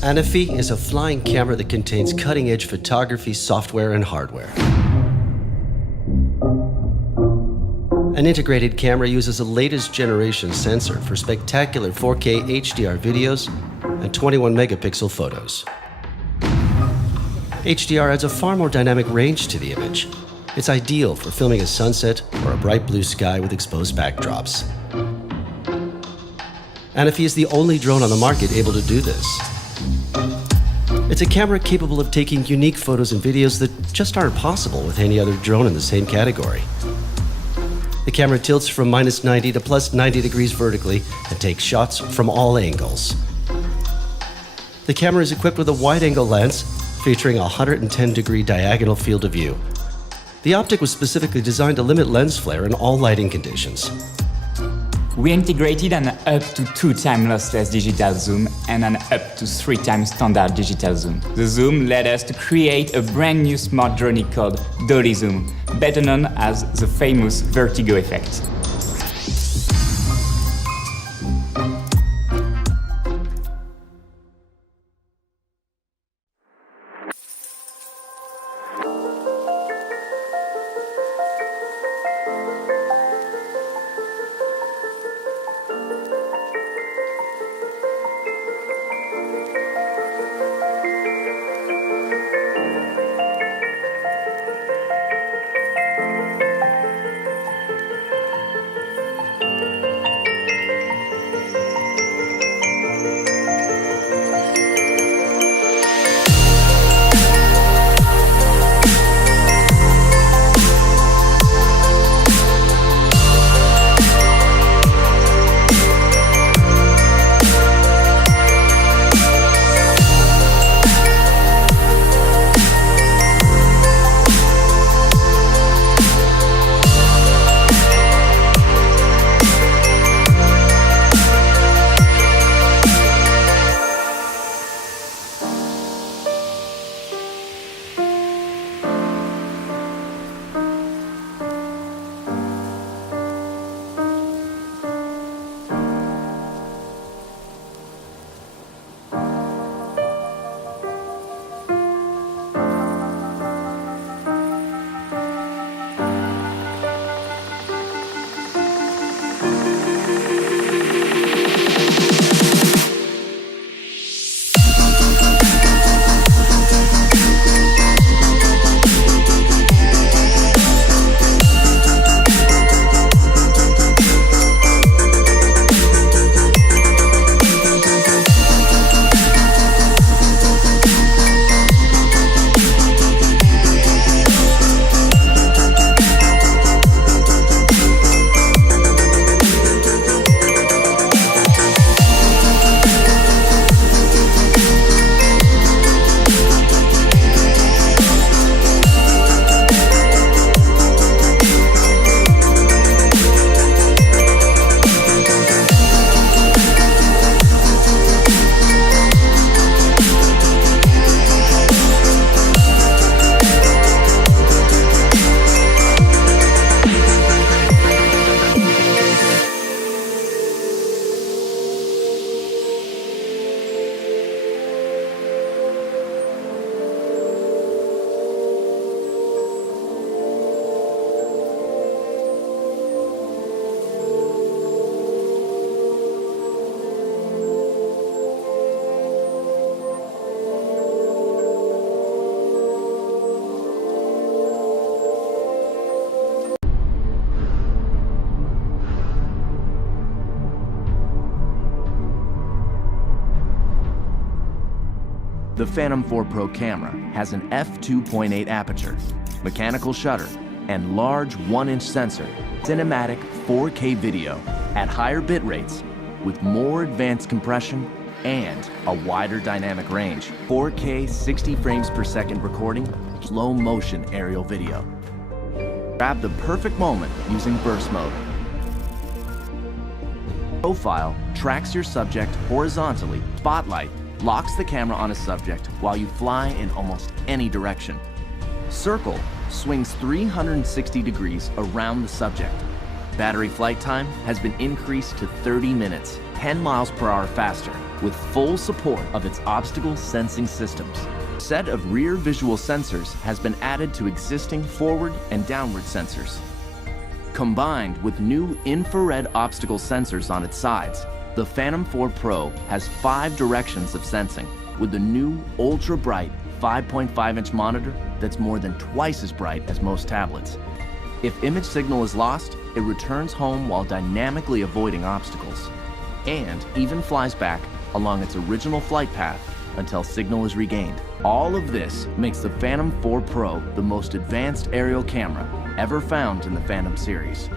Anafi is a flying camera that contains cutting-edge photography software and hardware. An integrated camera uses a latest generation sensor for spectacular 4K HDR videos and 21 megapixel photos. HDR adds a far more dynamic range to the image. It's ideal for filming a sunset or a bright blue sky with exposed backdrops. Anafi is the only drone on the market able to do this. It's a camera capable of taking unique photos and videos that just aren't possible with any other drone in the same category. The camera tilts from -90 to +90 degrees vertically and takes shots from all angles. The camera is equipped with a wide-angle lens featuring a 110-degree diagonal field of view. The optic was specifically designed to limit lens flare in all lighting conditions. We integrated an up to 2 times lossless digital zoom and an up to 3 times standard digital zoom. The zoom led us to create a brand new smart drone called Dolly Zoom, better known as the famous vertigo effect. The Phantom 4 Pro camera has an f2.8 aperture, mechanical shutter, and large 1-inch sensor, cinematic 4K video at higher bit rates with more advanced compression and a wider dynamic range. 4K 60 frames per second recording, slow motion aerial video. Grab the perfect moment using burst mode. Profile tracks your subject horizontally. Spotlight locks the camera on a subject while you fly in almost any direction. Circle swings 360 degrees around the subject. Battery flight time has been increased to 30 minutes. 10 miles per hour faster with full support of its obstacle sensing systems. A set of rear visual sensors has been added to existing forward and downward sensors. Combined with new infrared obstacle sensors on its sides, the Phantom 4 Pro has 5 directions of sensing with the new ultra-bright 5.5-inch monitor that's more than twice as bright as most tablets. If image signal is lost, it returns home while dynamically avoiding obstacles, and even flies back along its original flight path until signal is regained. All of this makes the Phantom 4 Pro the most advanced aerial camera ever found in the Phantom series.